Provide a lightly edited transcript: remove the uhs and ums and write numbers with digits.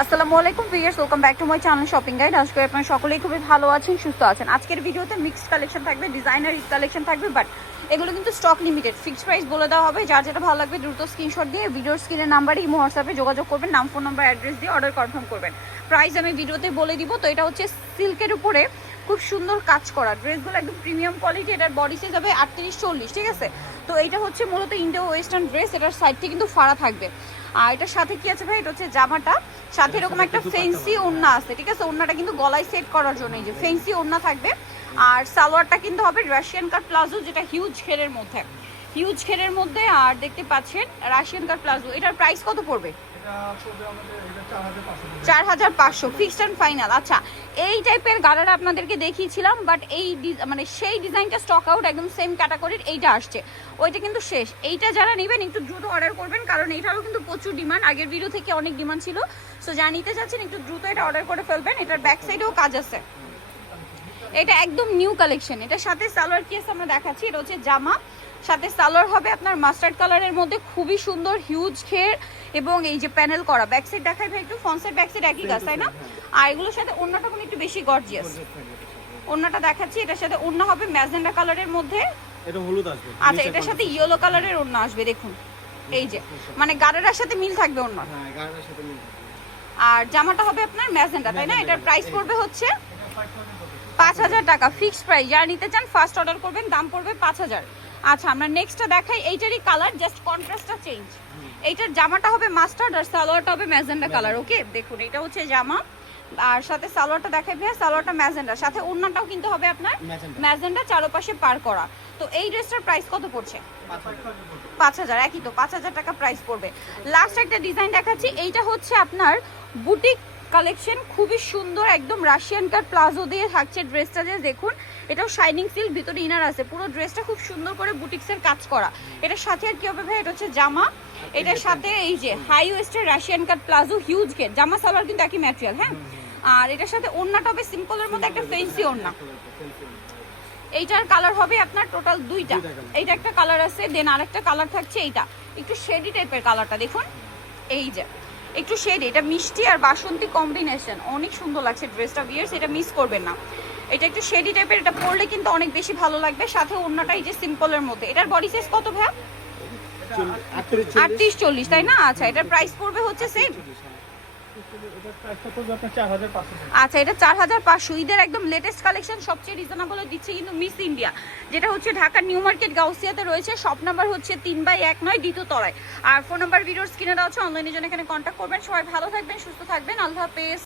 আসসালামু আলাইকুম viewers, welcome back to my channel shopping guide. আজকে আপনারা সকলেই খুবই ভালো আছেন, সুস্থ আছেন। আজকের ভিডিওতে মিক্সড কালেকশন থাকবে, ডিজাইনার ঈদ কালেকশন থাকবে, বাট এগুলো কিন্তু স্টক লিমিটেড। ফিক্সড প্রাইস বলে দেওয়া হবে। যার যেটা ভালো লাগবে দ্রুত স্ক্রিনশট দিয়ে ভিডিওর স্ক্রিনের নাম্বারে ইমো হোয়াটসঅ্যাপে যোগাযোগ করবেন, নাম ফোন নাম্বার অ্যাড্রেস দিয়ে অর্ডার কনফার্ম করবেন। প্রাইস আমি ভিডিওতে বলে দিব। তো এটা হচ্ছে সিল্কের উপরে খুব সুন্দর কাজ করা ড্রেসগুলো, একদম প্রিমিয়াম কোয়ালিটি। এটার বডি সাইজ হবে 38-40, ঠিক আছে। তো এটা হচ্ছে মূলত ইন্ডো ওয়েস্টার্ন ড্রেস। এটার সাইডটি কিন্তু ফাড়া থাকবে। আর এটার সাথে কি আছে ভাই, এটা হচ্ছে জামাটা, সাথে এরকম একটা ফেন্সি ওড়না আছে, ঠিক আছে। ওড়নাটা কিন্তু গলায় সেট করার জন্য এই যে ফেন্সি ওড়না থাকবে। আর সালোয়ারটা কিন্তু হবে রাশিয়ান কাট প্লাজো, যেটা হিউজ ঘেরের মধ্যে, হিউজ ঘেরের মধ্যে। আর দেখতে পাচ্ছেন রাশিয়ান কাট প্লাজো। এটার প্রাইস কত পড়বে? 4500 ফিক্সড অ্যান্ড ফাইনাল। আচ্ছা, এই টাইপের গাড়ারা আপনাদেরকে দেখিয়েছিলাম, বাট এই মানে সেই ডিজাইনটা স্টক আউট, একদম সেম ক্যাটাগরির এইটা আসছে, ওইটা কিন্তু শেষ। এইটা যারা নেবেন একটু দ্রুত অর্ডার করবেন, কারণ এইটারও কিন্তু প্রচুর ডিমান্ড। আগের ভিডিও থেকে অনেক ডিমান্ড ছিল। সো যা নিতে চাচ্ছেন একটু দ্রুত এটা অর্ডার করে ফেলবেন। এটার ব্যাক সাইডেও কাজ আছে। এটা একদম নিউ কালেকশন। এটার সাথে সালোয়ার কি আছে আমরা দেখাচ্ছি। এটা হচ্ছে জামা, সাথে সালোয়ার হবে আপনার মাস্টার্ড কালারের মধ্যে, খুবই সুন্দর হিউজ ঘের এবং এই যে প্যানেল করা। ব্যাক সাইড দেখাই ভাই একটু, ফ্রন্ট সাইড ব্যাক সাইড একই কাজ, তাই না? আর এগুলোর সাথে ওড়নাটা কোনো একটু বেশি গর্জিয়াস। ওড়নাটা দেখাচ্ছি, এটার সাথে ওড়না হবে ম্যাজেন্ডা কালারের মধ্যে। এটা হলুদ আসবে। আচ্ছা, এটার সাথে ইয়েলো কালারের ওড়না আসবে, দেখুন এই যে, মানে গাড়ার সাথে মিল থাকবে ওড়না। হ্যাঁ, গাড়ার সাথে মিল। আর জামাটা হবে আপনার ম্যাজেন্ডা, তাই না? এটার প্রাইস পড়বে হচ্ছে 5000 টাকা ফিক্সড প্রাইস। যারা নিতে চান ফার্স্ট অর্ডার করবেন, দাম পড়বে 5000। আচ্ছা, আমরা নেক্সটটা দেখাই। এইটারই কালার, জাস্ট কন্ট্রাস্টটা চেঞ্জ। এইটার জামাটা হবে মাস্টার্ড আর সালোয়ারটা হবে ম্যাজেন্ডা কালার। ওকে, দেখুন এটা হচ্ছে জামা, আর সাথে সালোয়ারটা দেখাই ভাইয়া, সালোয়ারটা ম্যাজেন্ডা, সাথে ওড়নাটাও কিন্তু হবে আপনার ম্যাজেন্ডা, চারপাশে পার করা। তো এই ড্রেসটার প্রাইস কত পড়ছে? 5000। একই তো, 5000 টাকা প্রাইস পড়বে। লাস্ট একটা ডিজাইন দেখাচ্ছি। এইটা হচ্ছে আপনার বুটিক কালেকশন, খুবই সুন্দর, একদম রাশিয়ান কাট প্লাজো দিয়ে থাকছে ড্রেসটা। যে দেখুন, এটাও শাইনিং সিল্ক, ভিতরে ইনার আছে। পুরো ড্রেসটা খুব সুন্দর করে বুটিক্সের কাজ করা। এটার সাথে আর কি হবে ভাই, এটা হচ্ছে জামা, এটার সাথে এই যে হাই ওয়েস্টের রাশিয়ান কাট প্লাজো, হিউজ ঘের। জামা সালোয়ার কিন্তু একই ম্যাটেরিয়াল, হ্যাঁ। আর এটার সাথে ওড়নাটা হবে সিম্পলের মধ্যে একটা ফেন্সি ওড়না। এইটার কালার হবে আপনার টোটাল দুইটা। এইটা একটা কালার আছে, দেন আরেকটা কালার থাকছে এইটা, একটু শেডি টাইপের কালারটা দেখুন, এই যে একটু শেড। এটা মিষ্টি আর বাসন্তী কম্বিনেশন, অনেক সুন্দর লাগছে ড্রেসটা ভিউয়ার্স, এটা মিস করবেন না। এটা একটু শেডি টাইপের, এটা পরলে কিন্তু অনেক বেশি ভালো লাগবে। সাথে ওড়নাটা এই যে সিম্পলের মধ্যে। এটার বডি সাইজ কত ভাই? 38-40, তাই না? আচ্ছা, এটার প্রাইস পড়বে হচ্ছে সেম। আচ্ছা, এটা 4500। ঈদের একদম লেটেস্ট কালেকশন, সবচেয়ে রিজনেবলে দিচ্ছে কিন্তু মিস ইন্ডিয়া, যেটা হচ্ছে ঢাকা নিউ মার্কেট গাউসিয়াতে রয়েছে। শপ নাম্বার হচ্ছে 3/19 দ্বিতীয় তলায়। আর ফোন নাম্বার ভিডিওর স্ক্রিনে দেওয়া আছে, অনলাইনের জন্য এখানে কন্ট্যাক্ট করবেন। সবাই ভালো থাকবেন, সুস্থ থাকবেন, আল্লাহ হাফেজ।